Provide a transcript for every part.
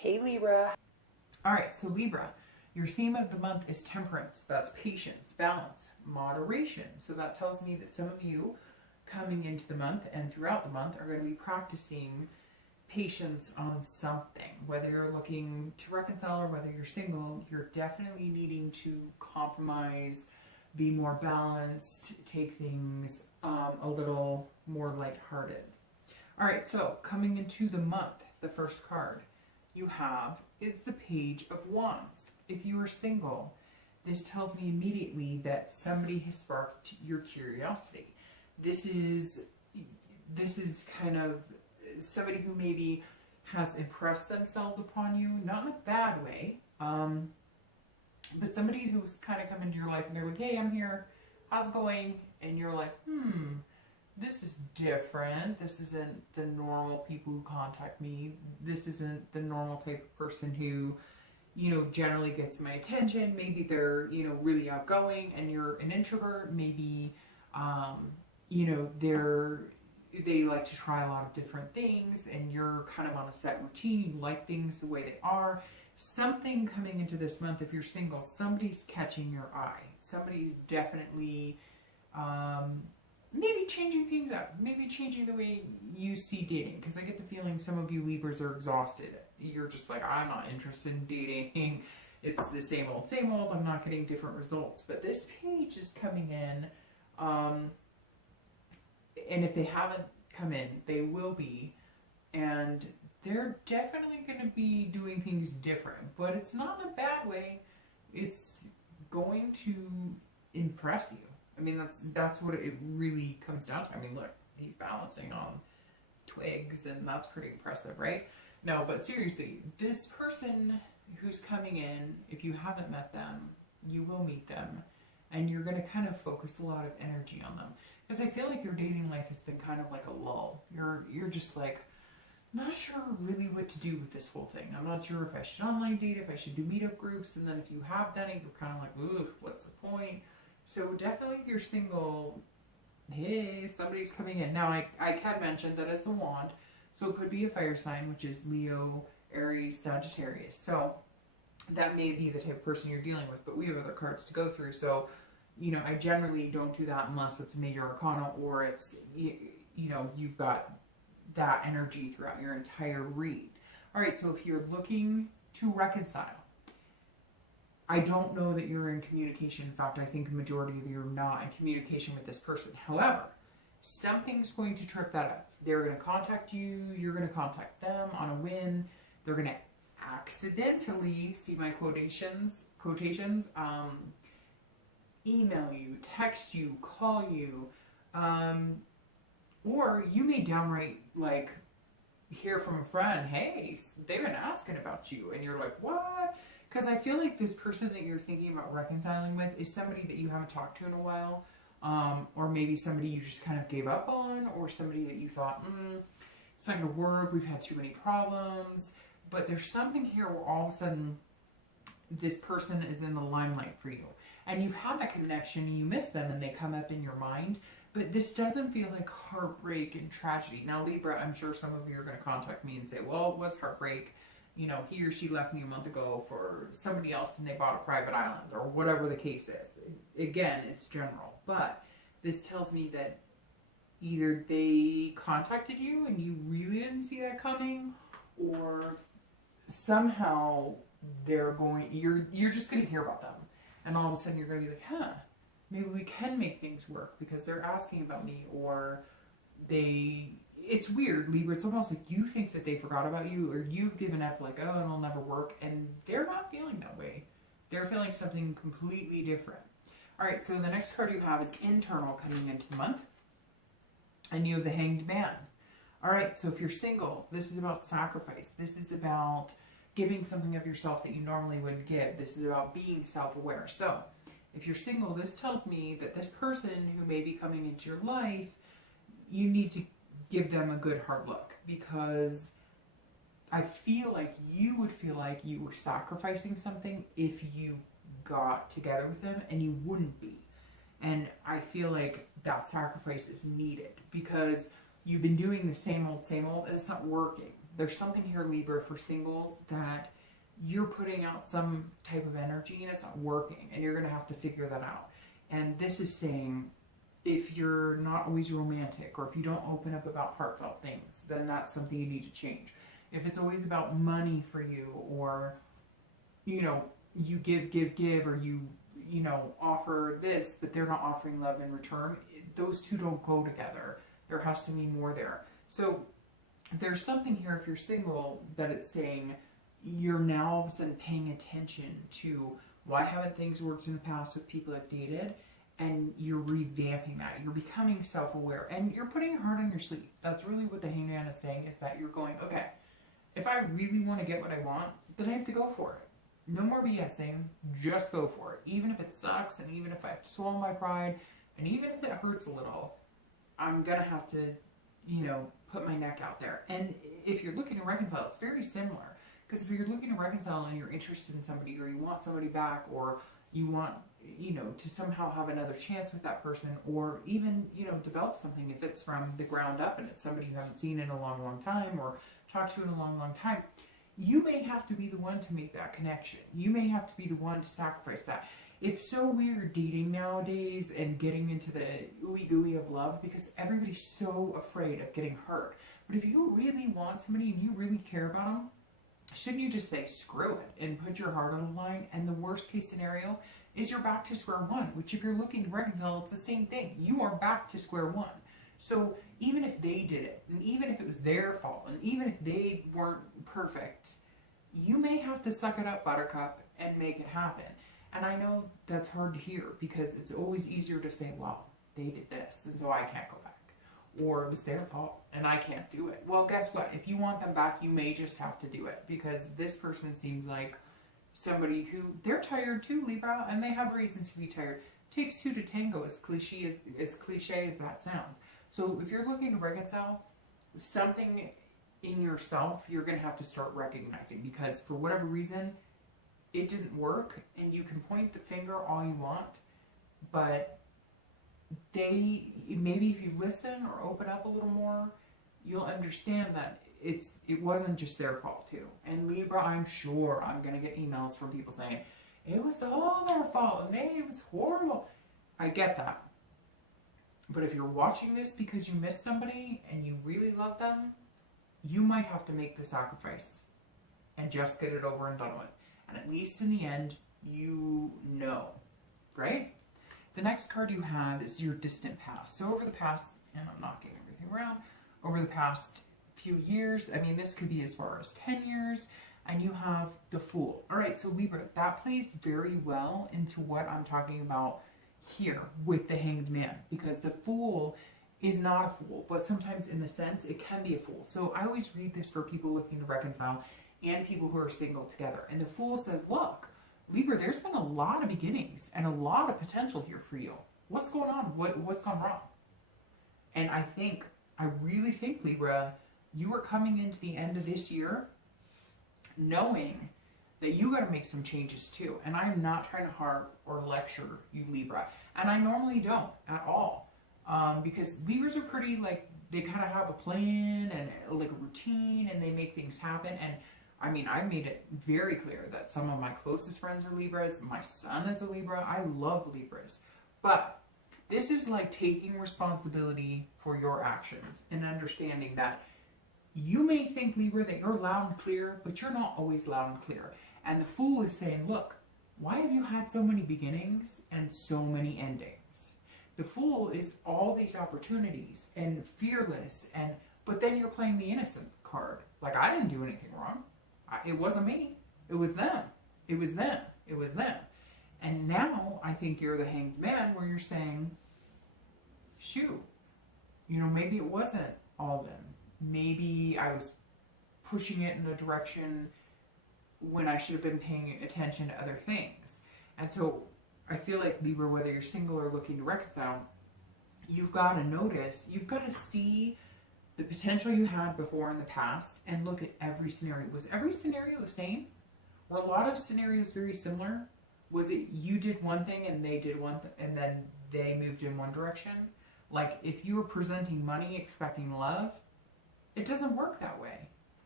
Hey Libra. All right, so Libra, your theme of the month is temperance. That's patience, balance, moderation. So that tells me that some of you coming into the month and throughout the month are going to be practicing patience on something. Whether you're looking to reconcile or whether you're single, you're definitely needing to compromise, be more balanced, take things a little more lighthearted. All right, so coming into the month, the first card you have is the Page of Wands. If you are single, this tells me immediately that somebody has sparked your curiosity. This is kind of somebody who maybe has impressed themselves upon you, not in a bad way, but somebody who's kind of come into your life and they're like, hey, I'm here, how's it going? And you're like, this is different. This isn't the normal people who contact me. This isn't the normal type of person who, generally gets my attention. Maybe they're, really outgoing and you're an introvert. Maybe, they like to try a lot of different things and you're kind of on a set routine. You like things the way they are. Something coming into this month, if you're single, somebody's catching your eye. Somebody's definitely, maybe changing things up, maybe changing the way you see dating. Because I get the feeling some of you Libras are exhausted. You're just like, I'm not interested in dating. It's the same old, same old. I'm not getting different results. But this page is coming in. And if they haven't come in, they will be. And they're definitely going to be doing things different. But it's not in a bad way. It's going to impress you. I mean, that's what it really comes down to. I mean, look, he's balancing on twigs, and that's pretty impressive, right? No, but seriously, this person who's coming in, if you haven't met them, you will meet them, and you're going to kind of focus a lot of energy on them. Because I feel like your dating life has been kind of like a lull. You're just like, not sure really what to do with this whole thing. I'm not sure if I should online date, if I should do meetup groups, and then if you have done it, you're kind of like, ooh, what's the point? So definitely if you're single, hey, somebody's coming in. Now, I can mention that it's a wand, so it could be a fire sign, which is Leo, Aries, Sagittarius. So that may be the type of person you're dealing with, but we have other cards to go through. So, I generally don't do that unless it's a major arcana or it's, you've got that energy throughout your entire read. All right, so if you're looking to reconcile, I don't know that you're in communication. In fact, I think a majority of you are not in communication with this person. However, something's going to trip that up. They're going to contact you. You're going to contact them on a whim. They're going to accidentally, see my quotations, email you, text you, call you, or you may downright hear from a friend, hey, they've been asking about you, and you're like, what? Because I feel like this person that you're thinking about reconciling with is somebody that you haven't talked to in a while, or maybe somebody you just kind of gave up on, or somebody that you thought, it's not going to work, we've had too many problems. But there's something here where all of a sudden this person is in the limelight for you. And you've had that connection and you miss them and they come up in your mind. But this doesn't feel like heartbreak and tragedy. Now, Libra, I'm sure some of you are going to contact me and say, well, it was heartbreak. He or she left me a month ago for somebody else and they bought a private island or whatever the case is. Again, it's general. But this tells me that either they contacted you and you really didn't see that coming, or somehow you're just going to hear about them. And all of a sudden you're going to be like, maybe we can make things work because they're asking about me, or it's weird, Libra. It's almost like you think that they forgot about you, or you've given up, like, oh, it'll never work. And they're not feeling that way. They're feeling something completely different. All right, so the next card you have is internal coming into the month. And you have the Hanged Man. All right, so if you're single, this is about sacrifice. This is about giving something of yourself that you normally wouldn't give. This is about being self-aware. So if you're single, this tells me that this person who may be coming into your life, you need to give them a good hard look, because I feel like you would feel like you were sacrificing something if you got together with them, and you wouldn't be. And I feel like that sacrifice is needed because you've been doing the same old, and it's not working. There's something here, Libra, for singles, that you're putting out some type of energy and it's not working, and you're going to have to figure that out. And this is saying, if you're not always romantic, or if you don't open up about heartfelt things, then that's something you need to change. If it's always about money for you, or, you know, you give, or you know, offer this, but they're not offering love in return, those two don't go together. There has to be more there. So there's something here, if you're single, that it's saying you're now all of a sudden paying attention to why haven't things worked in the past with people I've dated, and you're revamping that. You're becoming self-aware, and you're putting your heart on your sleeve. That's really what the Hangman is saying, is that you're going, okay, if I really want to get what I want, then I have to go for it. No more BSing, just go for it. Even if it sucks, and even if I have to swallow my pride, and even if it hurts a little, I'm gonna have to, you know, put my neck out there. And if you're looking to reconcile, it's very similar. Because if you're looking to reconcile and you're interested in somebody, or you want somebody back, or you want, you know, to somehow have another chance with that person, or even, you know, develop something, if it's from the ground up and it's somebody you haven't seen in a long, long time, or talked to in a long, long time, you may have to be the one to make that connection. You may have to be the one to sacrifice that. It's so weird dating nowadays and getting into the ooey gooey of love, because everybody's so afraid of getting hurt. But if you really want somebody and you really care about them, shouldn't you just say screw it and put your heart on the line? And the worst case scenario is you're back to square one, which if you're looking to reconcile, it's the same thing. You are back to square one. So even if they did it, and even if it was their fault, and even if they weren't perfect, you may have to suck it up, buttercup, and make it happen. And I know that's hard to hear, because it's always easier to say, well, they did this, and so I can't go back. Or it was their fault, and I can't do it. Well, guess what? If you want them back, you may just have to do it, because this person seems like somebody who, they're tired too, Libra, and they have reasons to be tired. Takes two to tango, as cliche as that sounds. So if you're looking to reconcile, something in yourself you're going to have to start recognizing, because for whatever reason, it didn't work, and you can point the finger all you want, but maybe if you listen or open up a little more, you'll understand that it wasn't just their fault too. And Libra, I'm sure I'm going to get emails from people saying, it was all their fault, and it was horrible. I get that. But if you're watching this because you miss somebody and you really love them, you might have to make the sacrifice and just get it over and done with. And at least in the end, you know, right? The next card you have is your distant past. So over the past, and I'm knocking everything around, over the past few years, I mean, this could be as far as 10 years, and you have the Fool. All right, so Libra, that plays very well into what I'm talking about here with the Hanged Man, because the Fool is not a fool, but sometimes in the sense it can be a fool. So I always read this for people looking to reconcile and people who are single together. And the Fool says, look, Libra, there's been a lot of beginnings and a lot of potential here for you. What's going on? What's gone wrong? And I really think, Libra, you are coming into the end of this year knowing that you got to make some changes too. And I'm not trying to harp or lecture you, Libra. And I normally don't at all. Because Libras are pretty, like, they kind of have a plan and like a routine, and they make things happen. And I mean, I made it very clear that some of my closest friends are Libras. My son is a Libra. I love Libras. But this is like taking responsibility for your actions and understanding that you may think, Libra, that you're loud and clear, but you're not always loud and clear. And the Fool is saying, look, why have you had so many beginnings and so many endings? The Fool is all these opportunities and fearless, but then you're playing the innocent card. Like, I didn't do anything wrong. It wasn't me. It was them. It was them. It was them. And now I think you're the Hanged Man, where you're saying, shoot, you know, maybe it wasn't all them. Maybe I was pushing it in a direction when I should have been paying attention to other things. And so I feel like, Libra, whether you're single or looking to reconcile, you've got to notice, you've got to see the potential you had before in the past and look at every scenario. Was every scenario the same? Were a lot of scenarios very similar? Was it you did one thing and they did one and then they moved in one direction? Like, if you were presenting money expecting love, it doesn't work that way.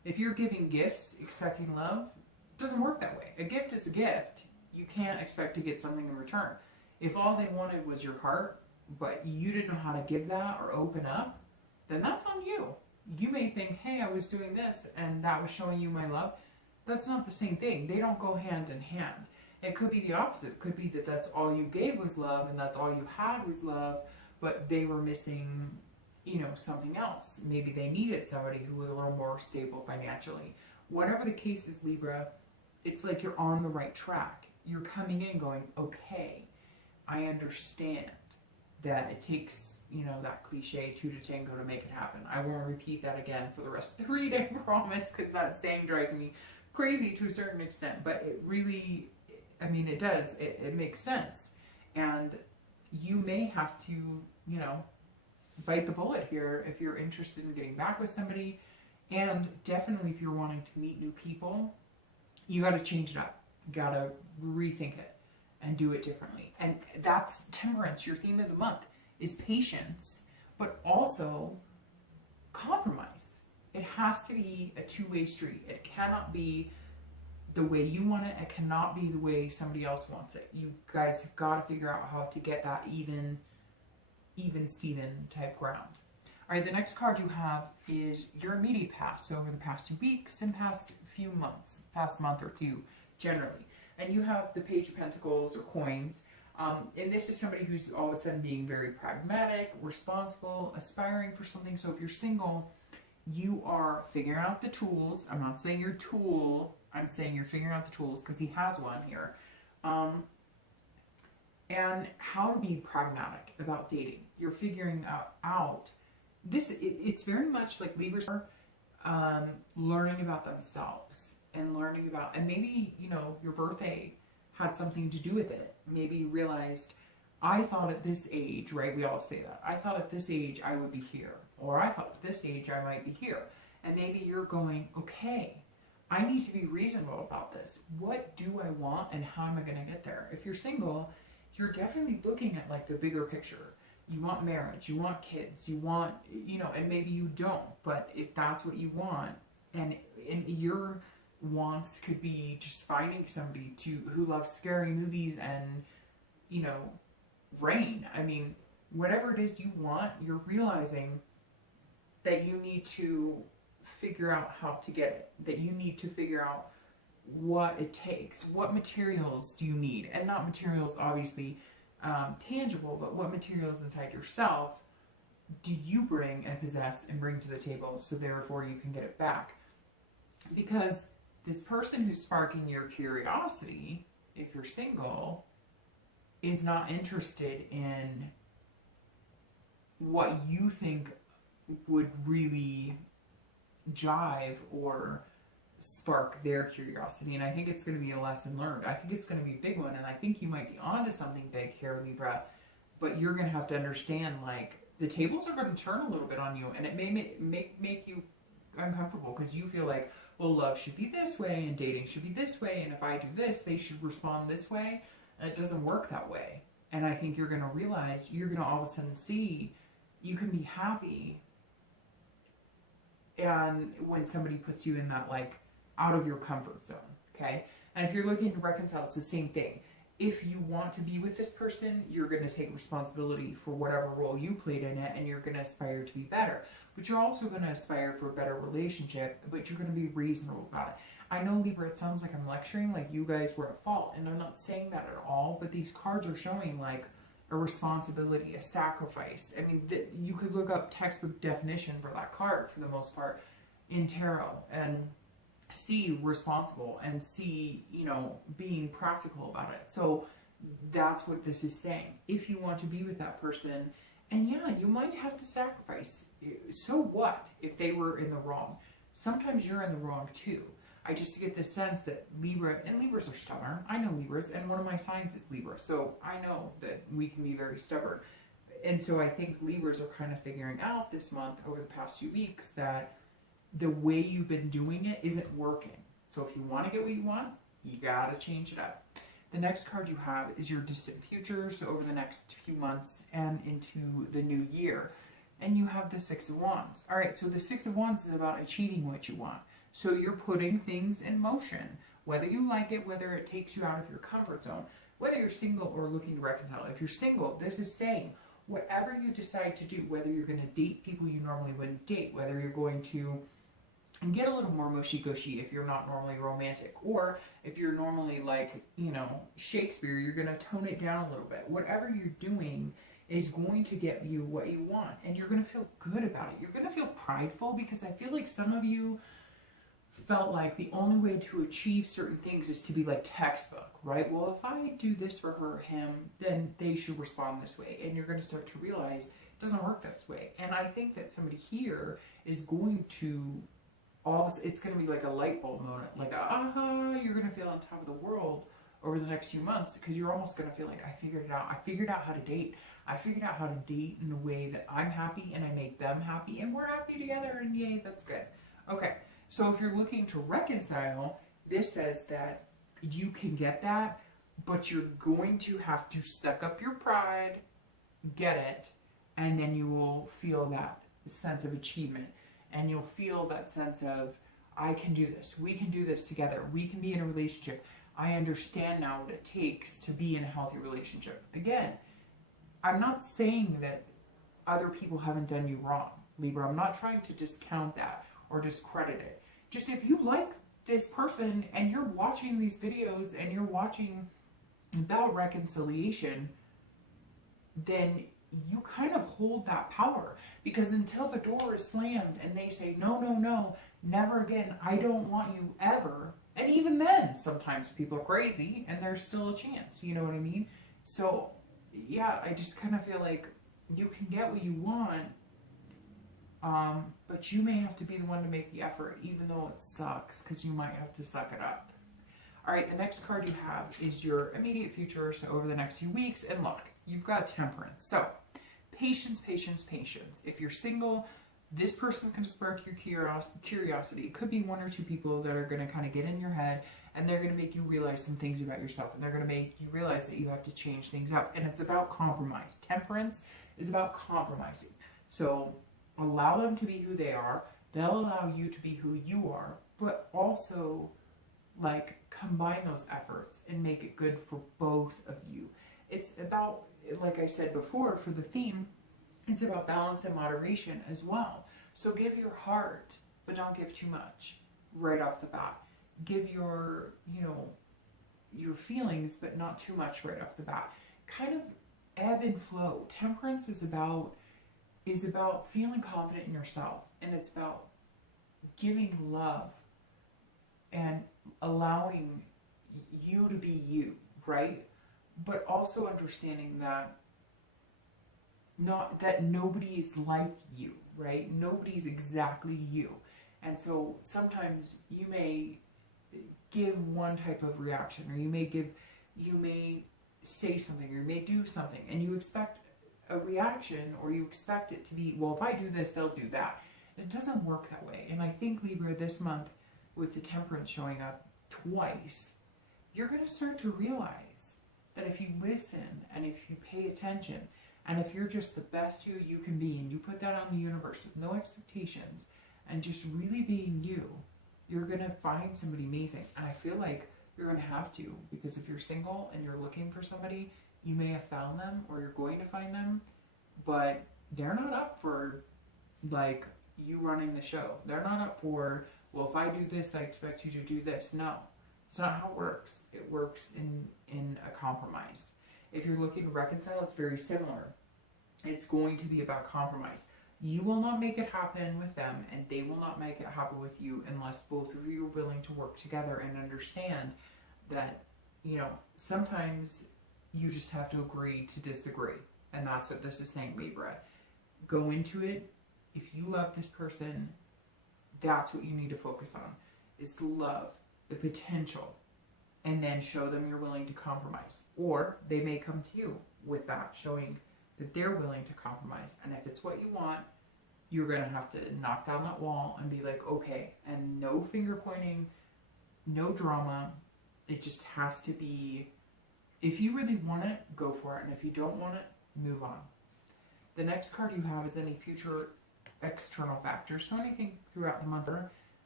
If you're giving gifts expecting love, it doesn't work that way. A gift is a gift. You can't expect to get something in return. If all they wanted was your heart, but you didn't know how to give that or open up, then that's on you. You may think, hey, I was doing this and that was showing you my love. That's not the same thing. They don't go hand in hand. It could be the opposite. It could be that that's all you gave was love and that's all you had was love, but they were missing, you know, something else. Maybe they needed somebody who was a little more stable financially. Whatever the case is, Libra, it's like you're on the right track. You're coming in going, okay, I understand that it takes, you know, that cliche 2 to tango to make it happen. I won't repeat that again for the rest of the reading, I promise, because that saying drives me crazy to a certain extent. But it really, I mean, it does. It makes sense. And you may have to, you know, bite the bullet here if you're interested in getting back with somebody. And definitely if you're wanting to meet new people, you got to change it up. You got to rethink it and do it differently. And that's temperance. Your theme of the month is patience, but also compromise. It has to be a two-way street. It cannot be the way you want it. It cannot be the way somebody else wants it. You guys have got to figure out how to get that even Steven type ground. All right, the next card you have is your immediate past. So over the past 2 weeks and past few months, past month or two, generally. And you have the Page of Pentacles or coins. And this is somebody who's all of a sudden being very pragmatic, responsible, aspiring for something. So if you're single, you are figuring out the tools. I'm not saying you're a tool. I'm saying you're figuring out the tools because he has one here. And how to be pragmatic about dating. You're figuring out this. It's very much like Libras are learning about themselves and learning about, and maybe, you know, your birthday had something to do with it. Maybe you realized, I thought at this age, right? We all say that. I thought at this age I would be here. Or I thought at this age I might be here. And maybe you're going, okay, I need to be reasonable about this. What do I want and how am I going to get there? If you're single, you're definitely looking at like the bigger picture. You want marriage, you want kids, you want, you know, and maybe you don't. But if that's what you want, and your wants could be just finding somebody who loves scary movies and, you know, rain. I mean, whatever it is you want, you're realizing that you need to figure out how to get it. That you need to figure out what it takes. What materials do you need? And not materials, obviously, tangible, but what materials inside yourself do you bring and possess and bring to the table so therefore you can get it back? Because this person who's sparking your curiosity, if you're single, is not interested in what you think would really jive or spark their curiosity. And I think it's going to be a lesson learned. I think it's going to be a big one, and I think you might be onto something big here, Libra, but you're going to have to understand, like, the tables are going to turn a little bit on you, and it may make you uncomfortable because you feel like, well, love should be this way and dating should be this way, and if I do this, they should respond this way. And it doesn't work that way. And I think you're going to realize, you're going to all of a sudden see you can be happy and when somebody puts you in that, like, out of your comfort zone, okay? And if you're looking to reconcile, it's the same thing. If you want to be with this person, you're going to take responsibility for whatever role you played in it, and you're going to aspire to be better. But you're also going to aspire for a better relationship, but you're going to be reasonable about it. I know, Libra, it sounds like I'm lecturing, like you guys were at fault, and I'm not saying that at all, but these cards are showing, like, a responsibility, a sacrifice. I mean, you could look up textbook definition for that card, for the most part, in tarot, and see responsible and see, you know, being practical about it. So that's what this is saying. If you want to be with that person, and yeah, you might have to sacrifice. So what if they were in the wrong? Sometimes you're in the wrong too. I just get the sense that Libra, and Libras are stubborn. I know Libras, and one of my signs is Libra, so I know that we can be very stubborn. And so I think Libras are kind of figuring out this month, over the past few weeks, that the way you've been doing it isn't working. So if you want to get what you want, you gotta change it up. The next card you have is your distant future, so over the next few months and into the new year. And you have the Six of Wands. All right, so the Six of Wands is about achieving what you want. So you're putting things in motion, whether you like it, whether it takes you out of your comfort zone, whether you're single or looking to reconcile. If you're single, this is saying whatever you decide to do, whether you're going to date people you normally wouldn't date, whether you're going to get a little more mushy-gushy if you're not normally romantic, or if you're normally like, you know, Shakespeare, you're going to tone it down a little bit. Whatever you're doing is going to get you what you want, and you're going to feel good about it. You're going to feel prideful, because I feel like some of you felt like the only way to achieve certain things is to be like textbook, right? Well, if I do this for her, him, then they should respond this way. And you're going to start to realize it doesn't work this way. And I think that somebody here is going to it's going to be like a light bulb moment, like you're going to feel on top of the world over the next few months, because you're almost going to feel like, I figured it out. I figured out how to date. I figured out how to date in a way that I'm happy and I make them happy and we're happy together, and yay, that's good. Okay, so if you're looking to reconcile, this says that you can get that, but you're going to have to suck up your pride, get it, and then you will feel that sense of achievement. And you'll feel that sense of, I can do this. We can do this together. We can be in a relationship. I understand now what it takes to be in a healthy relationship. Again, I'm not saying that other people haven't done you wrong, Libra. I'm not trying to discount that or discredit it. Just if you like this person and you're watching these videos and you're watching about reconciliation, then you kind of hold that power, because until the door is slammed and they say, no, no, no, never again, I don't want you ever. And even then, sometimes people are crazy and there's still a chance, you know what I mean? So yeah, I just kind of feel like you can get what you want, but you may have to be the one to make the effort, even though it sucks, because you might have to suck it up. All right, the next card you have is your immediate future, so over the next few weeks. And look, you've got Temperance. So patience, patience, patience. If you're single, this person can spark your curiosity. It could be one or two people that are going to kind of get in your head, and they're going to make you realize some things about yourself, and they're going to make you realize that you have to change things up. And it's about compromise. Temperance is about compromising. So allow them to be who they are. They'll allow you to be who you are, but also like combine those efforts and make it good for both of you. It's about, like I said before, for the theme, it's about balance and moderation as well. So give your heart, but don't give too much right off the bat. Give your, your feelings, but not too much right off the bat. Kind of ebb and flow. Temperance is about feeling confident in yourself, and it's about giving love and allowing you to be you, right? But also understanding that nobody's like you, right? Nobody's exactly you. And so sometimes you may give one type of reaction, or you may say something, or you may do something, and you expect a reaction, or you expect it to be, well, if I do this, they'll do that. It doesn't work that way. And I think, Libra, this month, with the Temperance showing up twice, you're going to start to realize that if you listen and if you pay attention, and if you're just the best you can be, and you put that on the universe with no expectations and just really being you, you're going to find somebody amazing. And I feel like you're going to have to, because if you're single and you're looking for somebody, you may have found them, or you're going to find them, but they're not up for like you running the show. They're not up for, well, if I do this, I expect you to do this. No, it's not how it works. It works in a compromise. If you're looking to reconcile, it's very similar. It's going to be about compromise. You will not make it happen with them, and they will not make it happen with you, unless both of you are willing to work together and understand that, sometimes you just have to agree to disagree. And that's what this is saying, Libra. Go into it. If you love this person, that's what you need to focus on, is the love, the potential, and then show them you're willing to compromise. Or they may come to you with that, showing that they're willing to compromise. And if it's what you want, you're going to have to knock down that wall and be like, okay, and no finger pointing, no drama. It just has to be, if you really want it, go for it. And if you don't want it, move on. The next card you have is any future external factors. So anything throughout the month,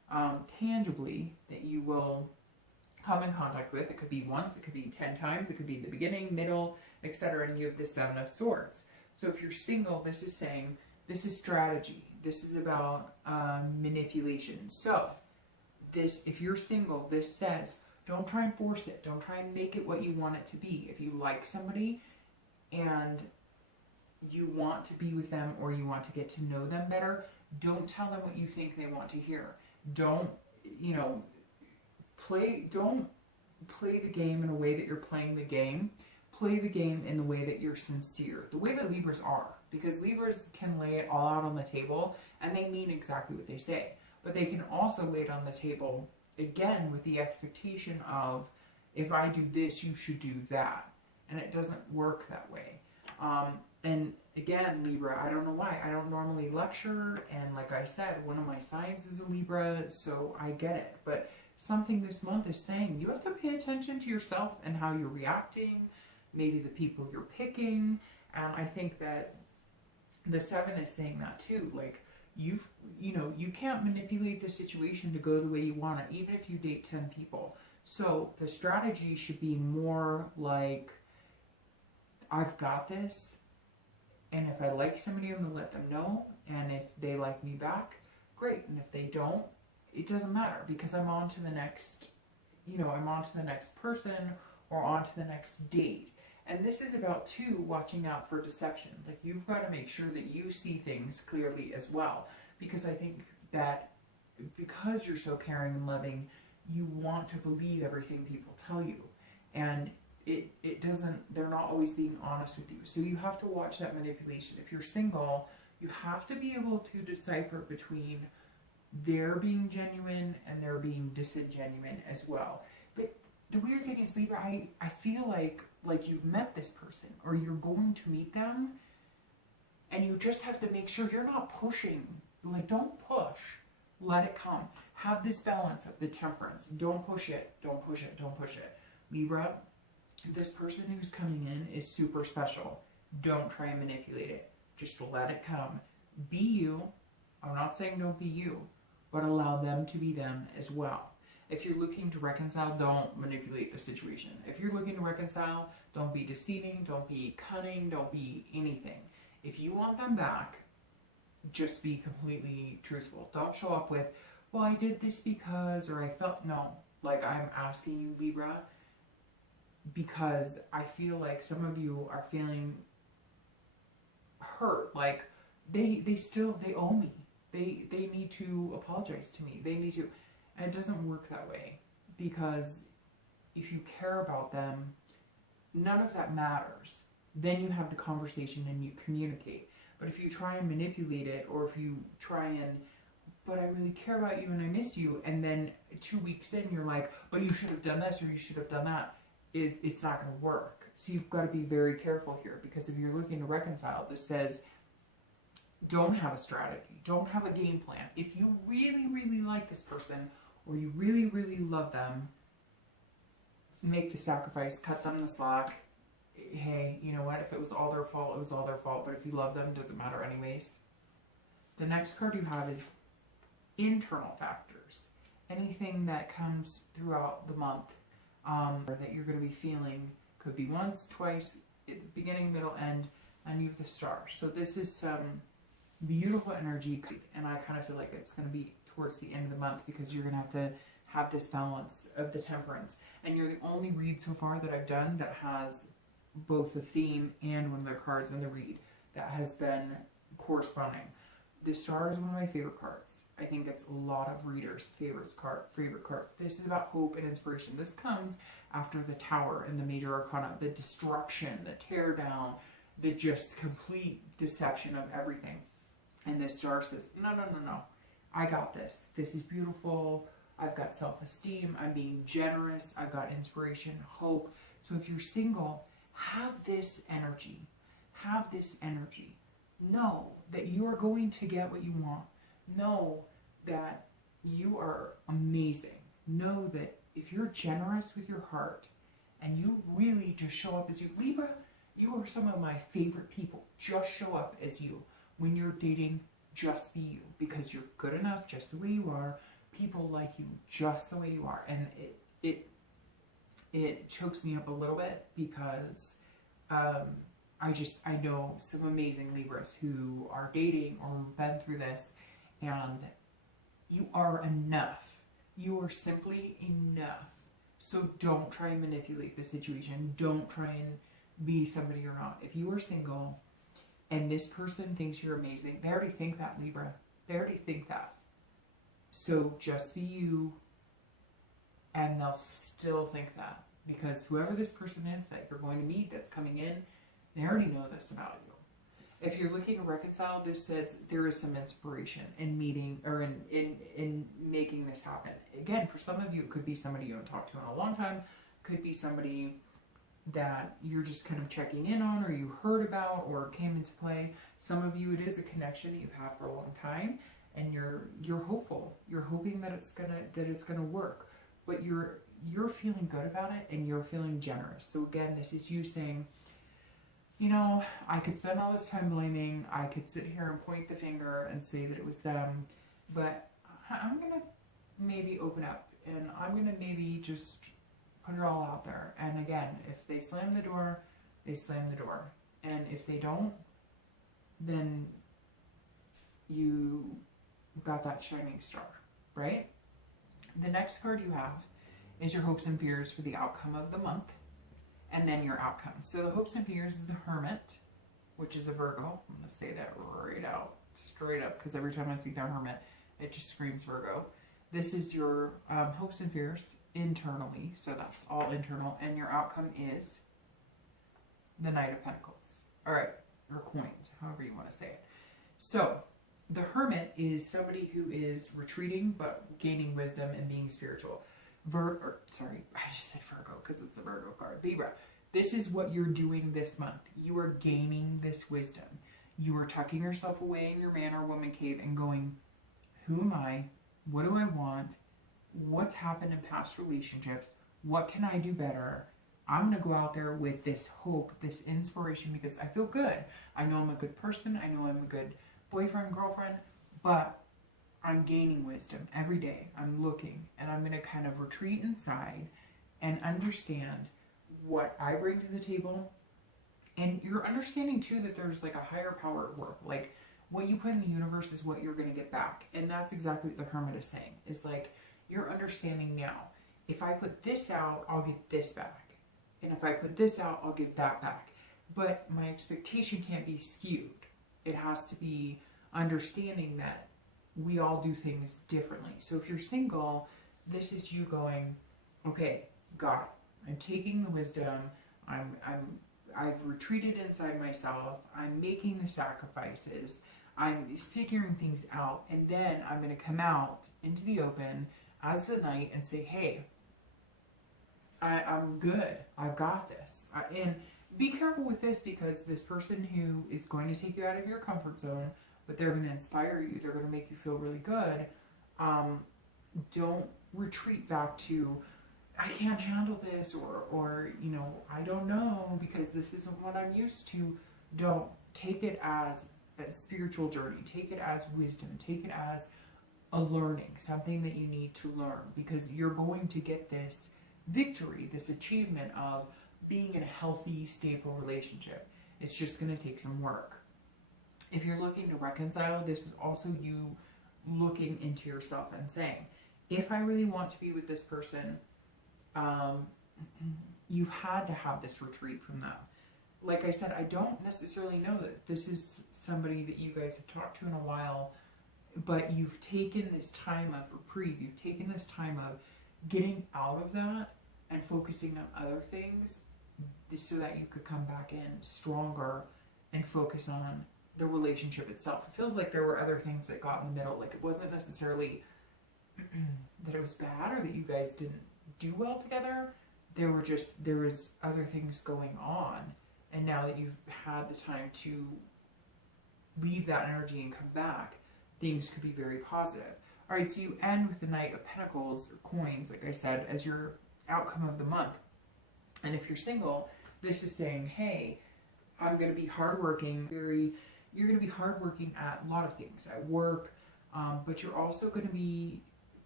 tangibly that you will come in contact with. It could be once, it could be 10 times, it could be the beginning, middle, etc. And you have the Seven of Swords. So if you're single, this is saying this is strategy. This is about manipulation. So this, if you're single, this says don't try and force it. Don't try and make it what you want it to be. If you like somebody and you want to be with them or you want to get to know them better, don't tell them what you think they want to hear. Don't, you know, don't play the game in a way that you're playing the game. Play the game in the way that you're sincere. The way that Libras are. Because Libras can lay it all out on the table and they mean exactly what they say. But they can also lay it on the table, again, with the expectation of, if I do this, you should do that. And it doesn't work that way. And again, Libra, I don't know why. I don't normally lecture. And like I said, one of my signs is a Libra, so I get it. But something this month is saying you have to pay attention to yourself and how you're reacting, maybe the people you're picking. And I think that the Seven is saying that too. Like, you can't manipulate the situation to go the way you want it, even if you date 10 people. So the strategy should be more like, I've got this, and if I like somebody, I'm going to let them know, and if they like me back, great, and if they don't, it doesn't matter, because I'm on to the next, I'm on to the next person, or on to the next date. And this is about, too, watching out for deception. Like, you've got to make sure that you see things clearly as well, because I think that because you're so caring and loving, you want to believe everything people tell you, and it doesn't, they're not always being honest with you. So you have to watch that manipulation. If you're single, you have to be able to decipher between they're being genuine and they're being disingenuine as well. But the weird thing is, Libra, I feel like you've met this person or you're going to meet them, and you just have to make sure you're not pushing. Like, don't push. Let it come. Have this balance of the Temperance. Don't push it. Don't push it. Don't push it. Libra, this person who's coming in is super special. Don't try and manipulate it. Just let it come. Be you. I'm not saying don't be you, but allow them to be them as well. If you're looking to reconcile, don't manipulate the situation. If you're looking to reconcile, don't be deceiving, don't be cunning, don't be anything. If you want them back, just be completely truthful. Don't show up with, well, I did this because, or I felt, no. Like, I'm asking you, Libra, because I feel like some of you are feeling hurt. Like, they owe me. They need to apologize to me. They need to, and it doesn't work that way, because if you care about them, none of that matters. Then you have the conversation and you communicate. But if you try and manipulate it, or if you try and, but I really care about you and I miss you, and then 2 weeks in you're like, but you should have done this or you should have done that, it's not going to work. So you've got to be very careful here, because if you're looking to reconcile, this says don't have a strategy, don't have a game plan. If you really, really like this person, or you really, really love them, make the sacrifice, cut them the slack. Hey, you know what? If it was all their fault, it was all their fault. But if you love them, it doesn't matter anyways. The next card you have is internal factors. Anything that comes throughout the month that you're going to be feeling. Could be once, twice, at the beginning, middle, end, and you have the Star. So this is some beautiful energy, and I kind of feel like it's going to be towards the end of the month, because you're going to have this balance of the Temperance. And you're the only read so far that I've done that has both the theme and one of the cards in the read that has been corresponding. The Star is one of my favorite cards. I think it's a lot of readers' favorite card. This is about hope and inspiration. This comes after the Tower and the Major Arcana, the destruction, the tear down, the just complete deception of everything. And this Star says, no. I got this. This is beautiful. I've got self-esteem. I'm being generous. I've got inspiration, hope. So if you're single, have this energy. Have this energy. Know that you are going to get what you want. Know that you are amazing. Know that if you're generous with your heart and you really just show up as you, Libra, you are some of my favorite people. Just show up as you. When you're dating, just be you, because you're good enough just the way you are. people like you just the way you are. And it chokes me up a little bit because I know some amazing Libras who are dating or who've been through this, and you are enough. You are simply enough. So don't try and manipulate the situation. Don't try and be somebody you're not. If you are single and this person thinks you're amazing, they already think that, Libra. They already think that. So just be you, and they'll still think that. Because whoever this person is that you're going to meet that's coming in, they already know this about you. If you're looking to reconcile, this says there is some inspiration in meeting or in making this happen. Again, for some of you, it could be somebody you haven't talked to in a long time. Could be somebody that you're just kind of checking in on, or you heard about, or came into play. Some of you, it is a connection that you've had for a long time, and you're hopeful. You're hoping that it's gonna work, but you're feeling good about it, and you're feeling generous. So again, this is you saying, you know, I could spend all this time blaming. I could sit here and point the finger and say that it was them, but I'm gonna maybe open up, and I'm gonna maybe just put it all out there. And again, if they slam the door, they slam the door. And if they don't, then you got that shining star, right? The next card you have is your hopes and fears for the outcome of the month, and then your outcome. So the hopes and fears is the Hermit, which is a Virgo. I'm going to say that right out, straight up, because every time I see the Hermit, it just screams Virgo. This is your hopes and fears internally, so that's all internal, and your outcome is the Knight of Pentacles. All right, or coins, however you want to say it. So the Hermit is somebody who is retreating but gaining wisdom and being spiritual. I just said Virgo because it's a Virgo card. Libra, this is what you're doing this month. You are gaining this wisdom. You are tucking yourself away in your man or woman cave and going, who am I? What do I want? What's happened in past relationships? What can I do better? I'm going to go out there with this hope, this inspiration, because I feel good. I know I'm a good person. I know I'm a good boyfriend, girlfriend, but I'm gaining wisdom every day. I'm looking, and I'm going to kind of retreat inside and understand what I bring to the table. And you're understanding too that there's like a higher power at work. Like what you put in the universe is what you're going to get back. And that's exactly what the Hermit is saying. It's like you're understanding now. If I put this out, I'll get this back. And if I put this out, I'll get that back. But my expectation can't be skewed. It has to be understanding that we all do things differently. So if you're single, this is you going, okay, got it. I'm taking the wisdom. I've retreated inside myself. I'm making the sacrifices. I'm figuring things out. And then I'm going to come out into the open as the Knight and say, hey, I'm good. I've got this. And be careful with this, because this person who is going to take you out of your comfort zone, but they're going to inspire you, they're going to make you feel really good. Don't retreat back to, I can't handle this, or you know, I don't know because this isn't what I'm used to. Don't. Take it as a spiritual journey. Take it as wisdom. Take it as a learning, something that you need to learn, because you're going to get this victory, this achievement of being in a healthy, stable relationship. It's just going to take some work. If you're looking to reconcile, this is also you looking into yourself and saying, if I really want to be with this person, you've had to have this retreat from them. Like I said, I don't necessarily know that this is somebody that you guys have talked to in a while, but you've taken this time of reprieve. You've taken this time of getting out of that and focusing on other things so that you could come back in stronger and focus on the relationship itself. It feels like there were other things that got in the middle. Like it wasn't necessarily that it was bad or that you guys didn't do well together. There was other things going on. And now that you've had the time to leave that energy and come back, things could be very positive. All right, so you end with the Knight of Pentacles, or coins, like I said, as your outcome of the month. And if you're single, this is saying, hey, I'm going to be hardworking. You're going to be hardworking at a lot of things, at work, but you're also going to be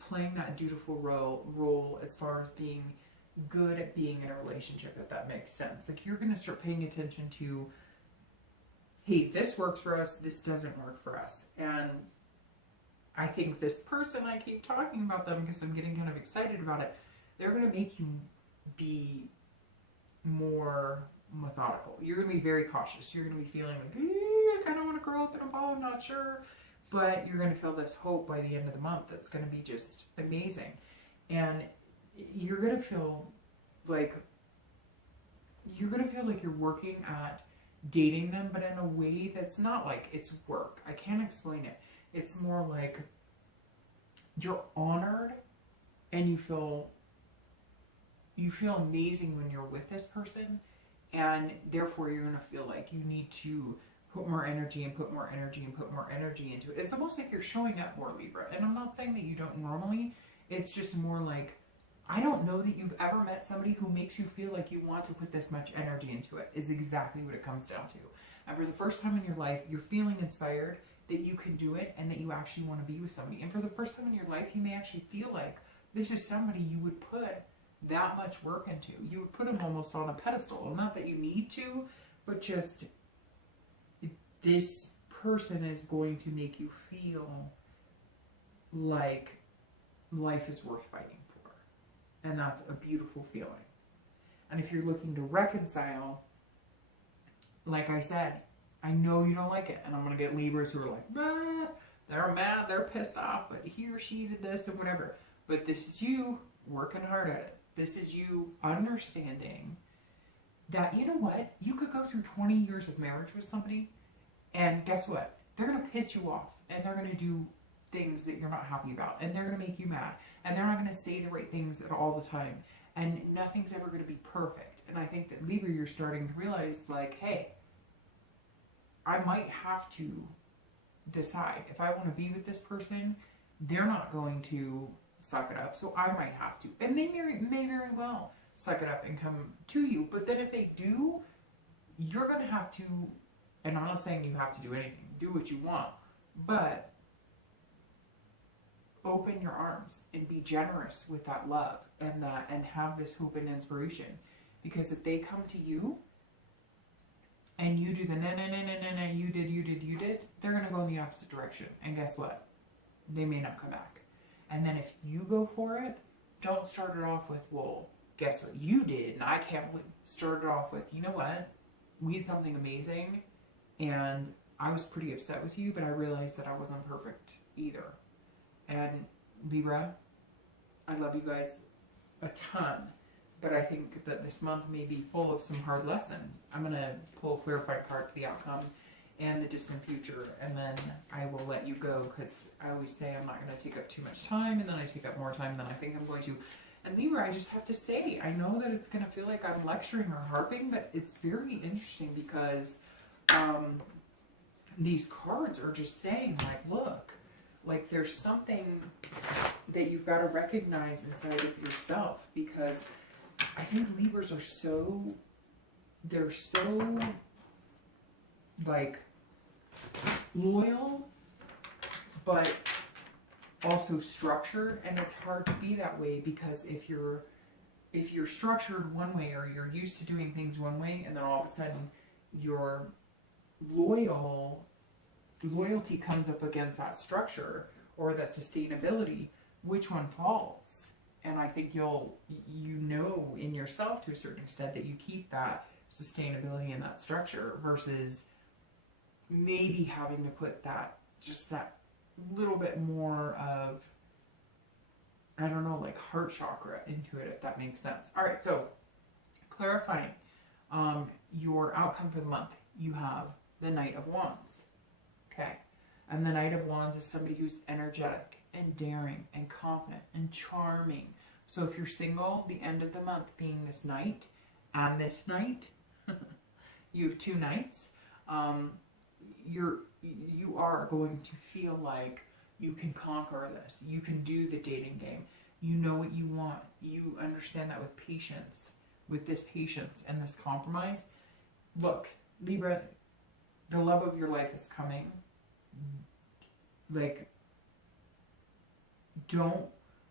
playing that dutiful role as far as being good at being in a relationship, if that makes sense. Like, you're going to start paying attention to, hey, this works for us, this doesn't work for us. And I think this person, I keep talking about them because I'm getting kind of excited about it, they're going to make you be more methodical. You're going to be very cautious. You're going to be feeling like, I kind of want to grow up in a ball, I'm not sure. But you're going to feel this hope by the end of the month that's going to be just amazing. And you're going to feel like you're working at dating them, but in a way that's not like it's work. I can't explain it. It's more like you're honored and you feel amazing when you're with this person, and therefore you're going to feel like you need to put more energy and put more energy and put more energy into it. It's almost like you're showing up more, Libra. And I'm not saying that you don't normally. It's just more like, I don't know that you've ever met somebody who makes you feel like you want to put this much energy into it, is exactly what it comes down to. And for the first time in your life, you're feeling inspired that you can do it and that you actually want to be with somebody. And for the first time in your life, you may actually feel like this is somebody you would put that much work into. You would put them almost on a pedestal. Not that you need to, but just this person is going to make you feel like life is worth fighting for. And that's a beautiful feeling. And if you're looking to reconcile, like I said, I know you don't like it. And I'm going to get Libras who are like, bah, they're mad, they're pissed off, but he or she did this and whatever. But this is you working hard at it. This is you understanding that, you know what? You could go through 20 years of marriage with somebody, and guess what? They're going to piss you off, and they're going to do things that you're not happy about, and they're going to make you mad, and they're not going to say the right things at all the time, and nothing's ever going to be perfect. And I think that, Libra, you're starting to realize, like, hey, I might have to decide if I want to be with this person. They're not going to suck it up, so I might have to. And they may very well suck it up and come to you, but then if they do, you're going to have to, and I'm not saying you have to do anything, do what you want, but open your arms and be generous with that love and have this hope and inspiration. Because if they come to you and you do the no, you did, they're going to go in the opposite direction. And guess what? They may not come back. And then if you go for it, don't start it off with, well, guess what you did, and I can't believe. Start it off with, you know what? We had something amazing, and I was pretty upset with you, but I realized that I wasn't perfect either. And Libra, I love you guys a ton, but I think that this month may be full of some hard lessons. I'm going to pull a clarifying card for the outcome and the distant future, and then I will let you go, because I always say I'm not going to take up too much time, and then I take up more time than I think I'm going to. And Libra, I just have to say, I know that it's going to feel like I'm lecturing or harping, but it's very interesting because these cards are just saying, like, look, like there's something that you've got to recognize inside of yourself, because I think Libras are they're so like loyal, but also structured, and it's hard to be that way, because if you're structured one way, or you're used to doing things one way, and then all of a sudden your loyalty comes up against that structure or that sustainability, which one falls? And I think you know in yourself to a certain extent that you keep that sustainability and that structure, versus maybe having to put that little bit more of, I don't know, like heart chakra into it, if that makes sense. All right, so clarifying your outcome for the month. You have the Knight of Wands. Okay. And the Knight of Wands is somebody who's energetic and daring and confident and charming. So if you're single, the end of the month being this night and this night, you have two nights, you are going to feel like you can conquer this. You can do the dating game. You know what you want. You understand that with patience, with this patience and this compromise. Look, Libra, the love of your life is coming. Like, don't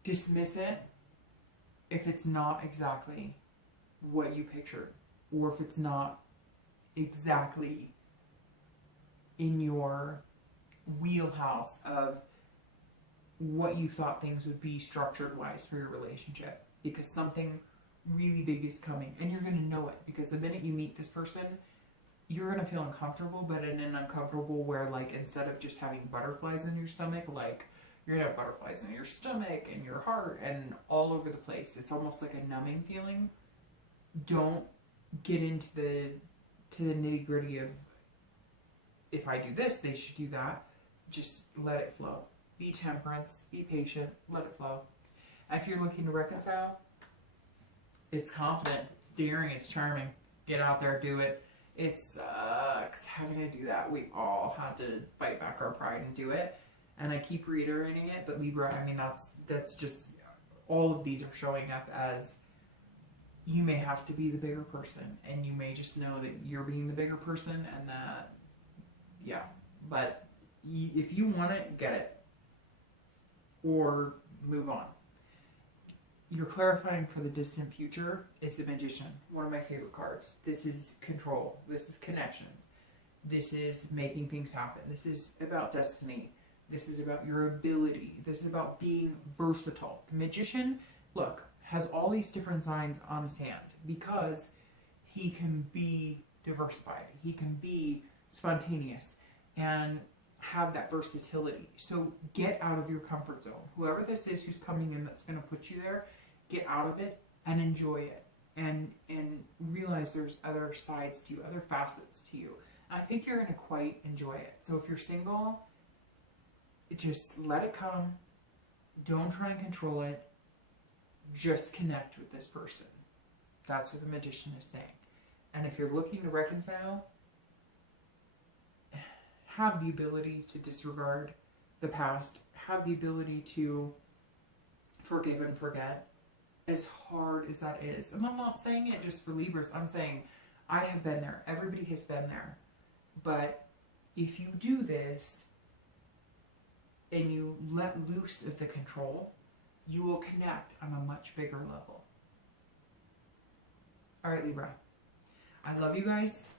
dismiss it if it's not exactly what you pictured, or if it's not exactly in your wheelhouse of what you thought things would be structured wise for your relationship, because something really big is coming, and you're going to know it, because the minute you meet this person, you're going to feel uncomfortable, but in an uncomfortable where, like, instead of just having butterflies in your stomach, like, you're going to have butterflies in your stomach and your heart and all over the place. It's almost like a numbing feeling. Don't get into the nitty gritty of, if I do this, they should do that. Just let it flow. Be temperance, be patient, let it flow. If you're looking to reconcile, it's confident, it's daring, it's charming. Get out there, do it. It sucks having to do that. We all have to fight back our pride and do it. And I keep reiterating it, but Libra, I mean, that's just, all of these are showing up as, you may have to be the bigger person, and you may just know that you're being the bigger person, and that, yeah. But if you want it, get it. Or move on. You're clarifying for the distant future is the Magician, one of my favorite cards. This is control. This is connections. This is making things happen. This is about destiny. This is about your ability. This is about being versatile. The Magician, look, has all these different signs on his hand because he can be diversified. He can be spontaneous and have that versatility. So get out of your comfort zone. Whoever this is who's coming in that's going to put you there, get out of it and enjoy it. And realize there's other sides to you, other facets to you. I think you're going to quite enjoy it. So if you're single, just let it come. Don't try and control it. Just connect with this person. That's what the Magician is saying. And if you're looking to reconcile, have the ability to disregard the past. Have the ability to forgive and forget, as hard as that is. And I'm not saying it just for Libras. I'm saying I have been there. Everybody has been there. But if you do this and you let loose of the control, you will connect on a much bigger level. All right, Libra. I love you guys.